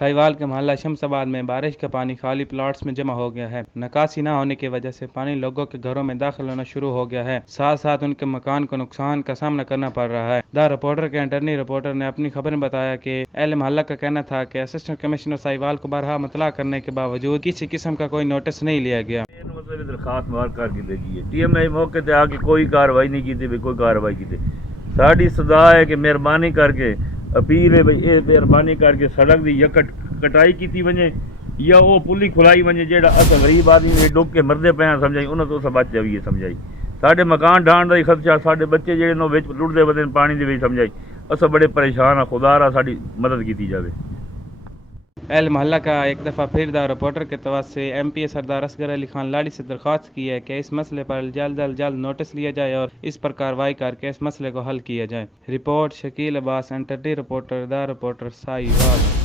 साहिवाल के मोहल्ला शमसाबाद में बारिश का पानी खाली प्लॉट्स में जमा हो गया है। निकासी न होने की वजह से पानी लोगों के घरों में दाखिल होना शुरू हो गया है, साथ साथ उनके मकान को नुकसान का सामना करना पड़ रहा है। द रिपोर्टर के इंटरनी रिपोर्टर ने अपनी खबर में बताया कि अहले मोहल्ला का कहना था कि असिस्टेंट कमिश्नर साहिवाल को बारहा मतला करने के बावजूद किसी किस्म का कोई नोटिस नहीं लिया गया। दरखास्त मार करके भेजी है टीएमआई मौके पर आके कोई कार्रवाई नहीं की थी, कोई कार्रवाई की थी। साड़ी सदा है कि मेहरबानी करके अपील है भाई, ये मेहरबानी करके सड़क की या कटाई की वजे या वो पुली खुलाई वजे जो अस गरीब आदमी डुब के मरते पे समझाई उन्होंने तो बच जाइए समझाई। साढ़े मकान ढाण का ही खदशा, साढ़े बच्चे जो लुटते बदे पानी के समझाई। अस बड़े परेशान हाँ, खुदा रा साड़ी मदद की जाए। अहल मोहल्ला का एक दफ़ा फिर द रिपोर्टर के तवस से MP सरदार असगर अली खान लाड़ी से दरख्वास्त की है कि इस मसले पर जल्द अज जल्द नोटिस लिया जाए और इस पर कार्रवाई करके इस मसले को हल किया जाए। रिपोर्ट शकील अब्बास, इंटरडी रिपोर्टर, द रिपोर्टर, साहिवाल।